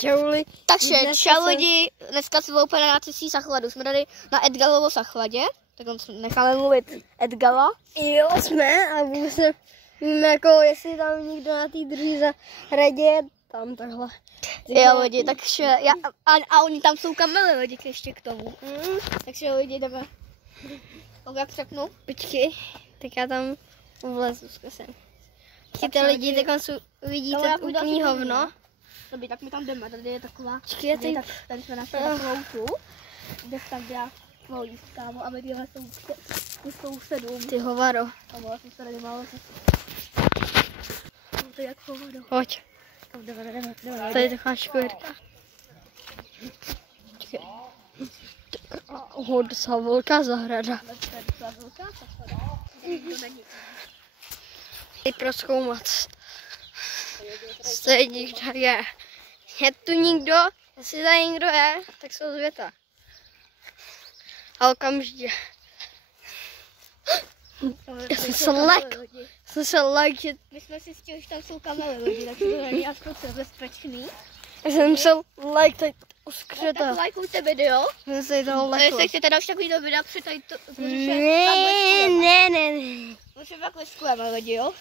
Čau lidi. Takže čau lidi, dneska jsme úplně na nácestí Sachladu. Jsme tady na Edgalovo Sachladě, tak necháme mluvit Edgala. Jo, jsme a vůbec nevíme, jako jestli tam někdo na té druhé zahradě tam takhle. Jo lidi, takže a oni tam jsou kamely lidi ještě k tomu. Takže lidi jdeme. Jak řeknu? Počkej, tak já tam vlezu zkusím. Ty lidi, tak vidíte úplný hovno. Dobrý, tak my tam jdeme, tady je taková, tady jsme našli takovou tu, kde tam dělá volíst, kámo, a my tyhle jsou 7. Ty hovado. A vlastně se tady málo zase. To je jak hovado. Pojď. Jdeme. Tady je taková škvěrka. Docela velká zahrada. Teď prozkoumat. Jestli někdo je. Je tu někdo? Jestli tady někdo je, tak se ozvěte. A okamžitě. Já jsem se lek, že... My jsme si stěli, že tam jsou kamely lidi, takže to není aspoň bezpečný. Já jsem musel lek tady uskřetat. Tak lajkujte video. Jsem se toho A lekl. jestli chcete další takovýto videa, přitají to... Ne. My se pak liskujeme lidi, jo?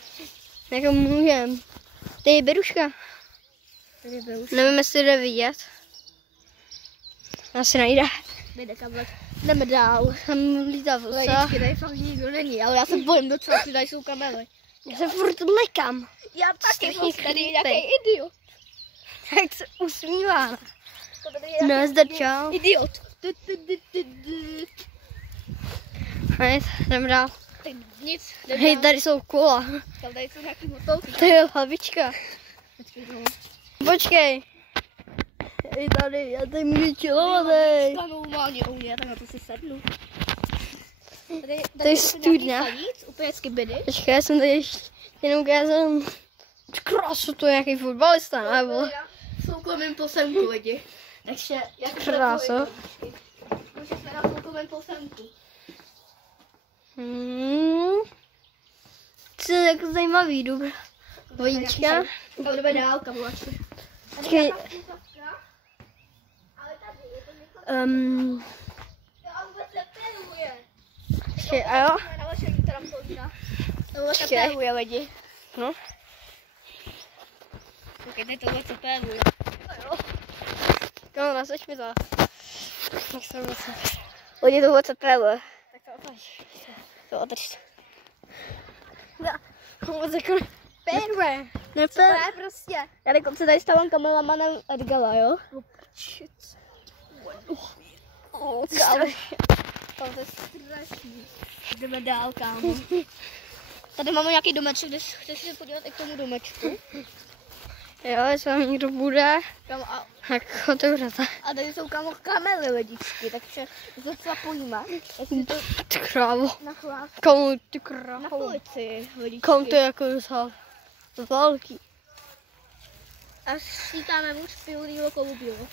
Jako můžem. Tady je beruška. Nevím, jestli jde vidět. Asi nejde. Jdeme dál. Tam lítá vlsa. Lidi, tady fakt nikdo není, ale já se bojím docela, že tady jsou kamely. Já se furt lekám. Já taky, Strašně tady je creepy. nějaký idiot. Jak se usmívá. Nazdar, čau. Idiot. Hej, jdem dál. Tak nic, Hej, tady jsou kola. tady jsou nějaký motovky. To je hlavička. Počkej. Hej, tady, já tady můžu chillovat, hej. Normálně u mě, tak na to si sednu. To je studna. Úplně skibedy. Počkej, já jsem tady ještě jenom ukázal. Krásu, to je nějaký fotbalista, nebo? V soukromém posemku lidi. Takže já jsem Krásu. Už jsme na soukromém posemku. Co je jako zajímavý, dobrá. Vodička. Tam jdeme dál, kamulačky. Počkej. Ale tady je to někoho. To vůbec neperuje. Počkej, a jo? Naložení trampolína. To vůbec Počkej. neperuje lidi. No. Koukejte, to vůbec neperuje. Kamo, nasaď mi to. Jak se vlastně. Lidi, to vůbec neperuje. Tak to otač. To održte. Vůbec jako perve. To je prostě. Já dokonce tady stávám kamelamanem Edgala, jo? Kámo. To je strašný. Jdeme dál, kámo. Tady máme nějaký domeček, když chceš se podívat i k tomu domečku. Jo, jestli tam někdo bude, Kámo, tak otevřete. a tady jsou kámo kamely lidičky, takže se docela pojíme. Jestli to Ty krávo. na chlás. Komu ty Na krávo. policii lidičky. Komu to je jako docela velký. A šítáme muž pilnýho kolubího.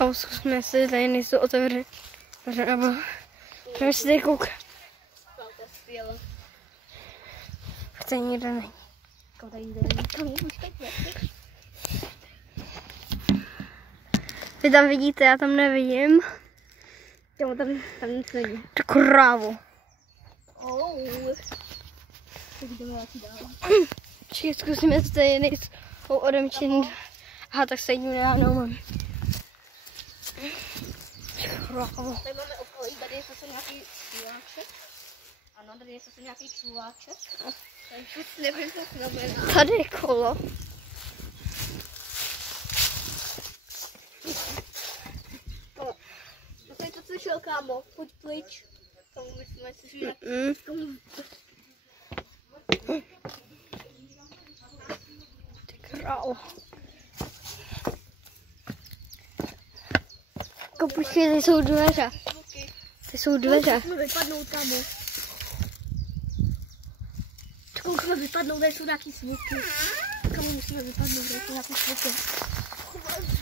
A zkusme, jestli tady nejsou otevřené. Nebo jdeme si tady koukat. Chce nikdo není. Kámo, tady jde. Kámo, počkejte. Vy tam vidíte, já tam nevidím. Kámo, tam nic není. Ty krávo. Tak jdeme asi dál. Počkej, zkusíme, jestli tady nejsou odemčený. Aha, tak se jim já mám. Krávo. Tady máme okolí, tady je zase nějaký čuváček. Ano, tady je zase nějaký čuváček. Tady vůbec nevím, co znamená. Tady je kolo. Já jsem to slyšel, kámo. Pojď pryč. Tomu myslíme, že Ty krávo. Počkej, tady jsou dveře. Tady jsou dveře. musíme vypadnout, kámo. Musíme vypadnout, tady jsou nějaký svuky. Kámo, musíme vypadnout, tady jsou nějaký svuky.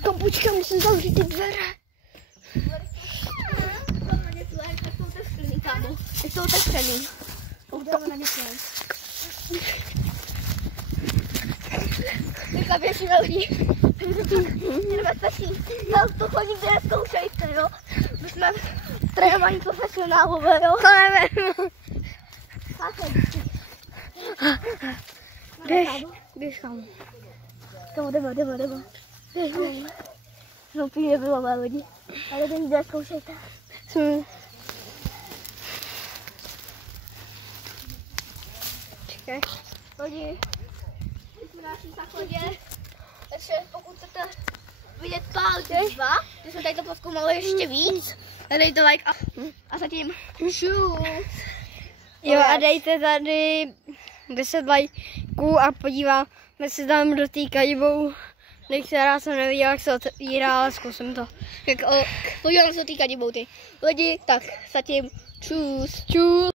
Kam počkej, musím zavřít ty dveře. Jsou otevřený, kámo. Jsou otevřený. Jdeme na ně. Teďka běžíme lidi. Jdeme stačí. No to chodí, kde zkoušejte, jo. My jsme trénovaní profesionálové, jo. To nevím. Běž kam. Jdeme. No půjde bylo mé lidi. Ale ten jde zkoušejte. Čekaj. Lidi, my jsme na našem záchodě, takže pokud chcete vidět pál 2, když jsme tady to pozkoumali ještě víc, dejte like a zatím čus. Jo a dejte tady 10 lajků a podíváme se tam do té kadibou. Některá jsem neviděla, jak se otvírá, ale zkusím to. Podívám se do té kadibou ty lidi, tak zatím čus. Čus.